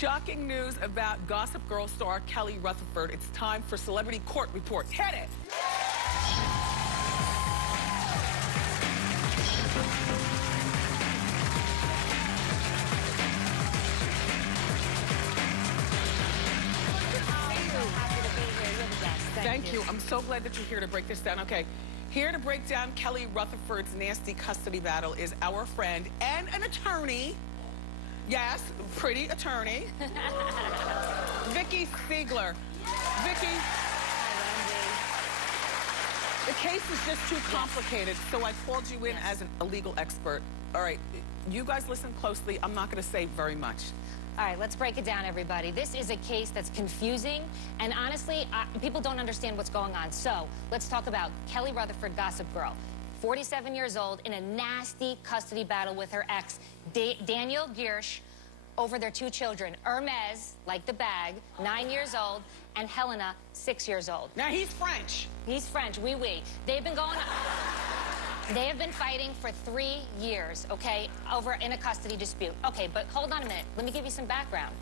Shocking news about Gossip Girl star Kelly Rutherford. It's time for Celebrity Court Report. Hit it! Thank you. I'm so glad that you're here to break this down. Okay, here to break down Kelly Rutherford's nasty custody battle is our friend and an attorney. Yes, pretty attorney. Vikki Ziegler. Vikki. The case is just too complicated, so I called you in as a legal expert. All right, you guys listen closely. I'm not going to say very much. All right, let's break it down, everybody. This is a case that's confusing, and honestly, people don't understand what's going on. So let's talk about Kelly Rutherford, Gossip Girl. 47 years old, in a nasty custody battle with her ex, Daniel Giersch, over their two children, Hermes, like the bag, 9 years old, and Helena, 6 years old. Now, he's French. He's French, oui. They have been fighting for 3 years, okay, over in a custody dispute. Okay, but hold on a minute. Let me give you some background.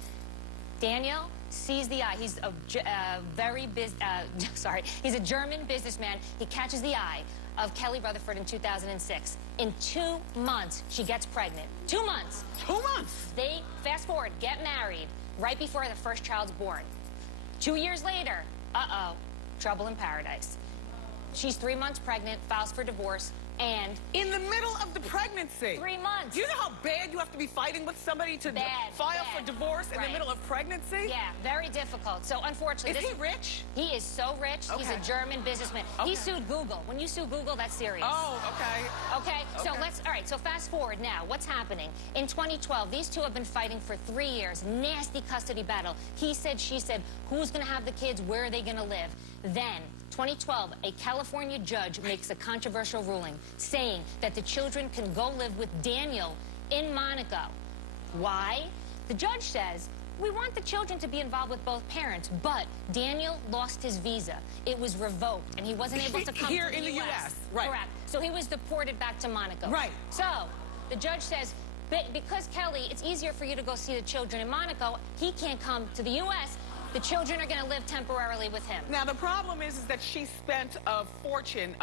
Daniel sees the eye. He's a he's a German businessman. He catches the eye of Kelly Rutherford in 2006. In 2 months, she gets pregnant. 2 months. 2 months? They, fast forward, get married right before the first child's born. 2 years later, trouble in paradise. She's 3 months pregnant, files for divorce, and... in the middle of the pregnancy? 3 months. Do you know how bad you have to be fighting with somebody to file for divorce in the middle of pregnancy? Yeah, very difficult. So, unfortunately... Is he rich? He is so rich. Okay. He's a German businessman. Okay. He sued Google. When you sue Google, that's serious. Oh, okay. Okay, so all right, so fast forward now. What's happening? In 2012, these two have been fighting for 3 years. Nasty custody battle. He said, she said, who's going to have the kids? Where are they going to live? Then... 2012, a California judge makes a controversial ruling saying that the children can go live with Daniel in Monaco. Why? The judge says, we want the children to be involved with both parents, but Daniel lost his visa. It was revoked, and he wasn't able to come here to in the U.S. Right. Correct. So he was deported back to Monaco. Right. So the judge says, because Kelly, it's easier for you to go see the children in Monaco, he can't come to the U.S., the children are going to live temporarily with him. Now, the problem is that she spent a fortune,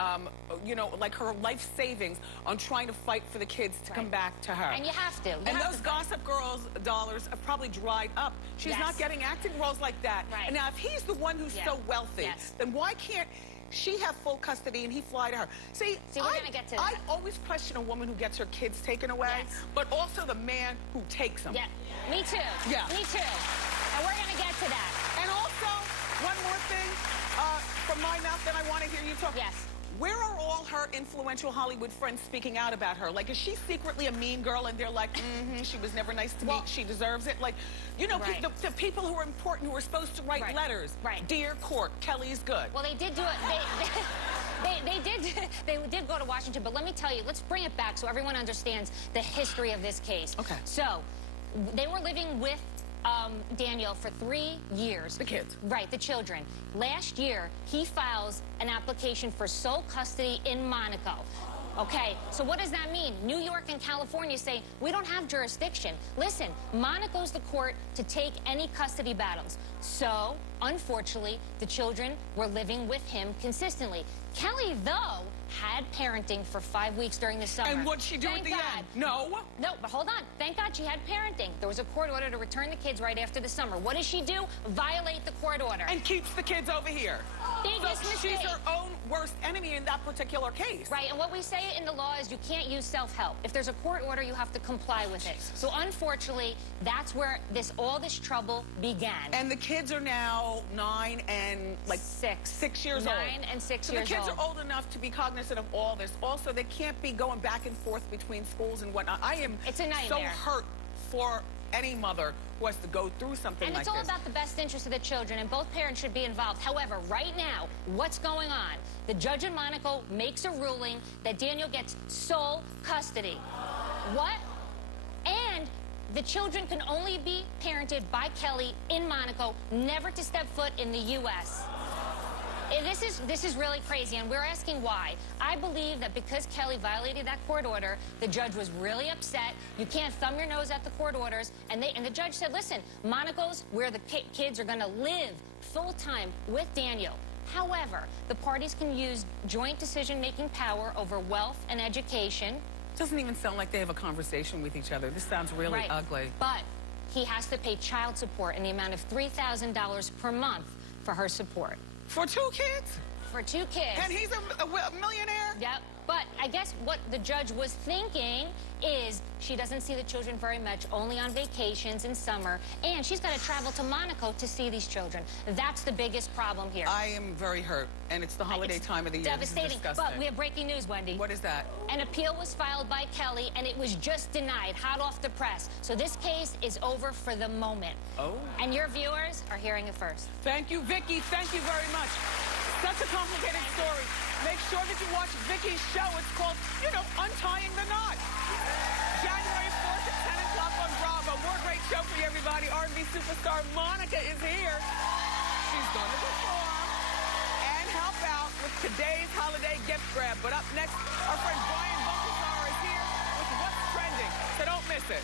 you know, like her life savings on trying to fight for the kids to come back to her. And you have to. And those Gossip Girls dollars have probably dried up. She's not getting acting roles like that. Right. And now, if he's the one who's so wealthy, then why can't she have full custody and he fly to her? See, we're going to get to that. I always question a woman who gets her kids taken away, but also the man who takes them. Yeah, me too. Yeah. Me too. And we're going to get to that. And also, one more thing from my mouth that I want to hear you talk. Yes. Where are all her influential Hollywood friends speaking out about her? Like, is she secretly a mean girl and they're like, she was never nice to me, she deserves it? Like, you know, the people who are important, who are supposed to write letters. Right. Dear Court, Kelly's good. Well, they did do it. They did go to Washington, but let me tell you, let's bring it back so everyone understands the history of this case. Okay. So, they were living with Daniel for 3 years. The kids. Right, the children. Last year, he files an application for sole custody in Monaco. Okay, so what does that mean? New York and California say, we don't have jurisdiction. Listen, Monaco's the court to take any custody battles. So, unfortunately, the children were living with him consistently. Kelly, though, had parenting for 5 weeks during the summer. And what'd she do at the end? No. No, but hold on. Thank God she had parenting. There was a court order to return the kids right after the summer. What does she do? Violate the court order. And keeps the kids over here. Biggest mistake. She's her own worst enemy in that particular case. Right, and what we say in the law is you can't use self-help. If there's a court order, you have to comply with it. So unfortunately, that's where all this trouble began. And the kids are now 9 and like 6 years old. 9 and 6 years old. So the kids are old enough to be cognizant of all this. Also, they can't be going back and forth between schools and whatnot. I am so hurt for any mother who has to go through something like this. And it's all about the best interest of the children, and both parents should be involved. However, right now, what's going on? The judge in Monaco makes a ruling that Daniel gets sole custody. What? And the children can only be parented by Kelly in Monaco, never to step foot in the U.S. This is really crazy, and we're asking why. I believe that because Kelly violated that court order, the judge was really upset. You can't thumb your nose at the court orders, and the judge said, listen, Monaco's where the kids are going to live full-time with Daniel. However, the parties can use joint decision-making power over wealth and education. Doesn't even sound like they have a conversation with each other. This sounds really ugly. But he has to pay child support in the amount of $3,000 per month for her support. For 2 kids? For 2 kids. And he's a millionaire? Yep. But I guess what the judge was thinking is she doesn't see the children very much, only on vacations in summer, and she's got to travel to Monaco to see these children. That's the biggest problem here. I am very hurt, and it's the holiday time of the year. Devastating. But we have breaking news, Wendy. What is that? An appeal was filed by Kelly, and it was just denied, hot off the press. So this case is over for the moment. Oh. And your viewers are hearing it first. Thank you, Vikki. Thank you very much. Such a complicated story. Make sure that you watch Vikki's show. It's called, you know, Untying the Knot. January 4th at 10 o'clock on Bravo. More great show for you, everybody. R&B superstar Monica is here. She's going to perform and help out with today's holiday gift grab. But up next, our friend Brian Balthazar is here with What's Trending. So don't miss it.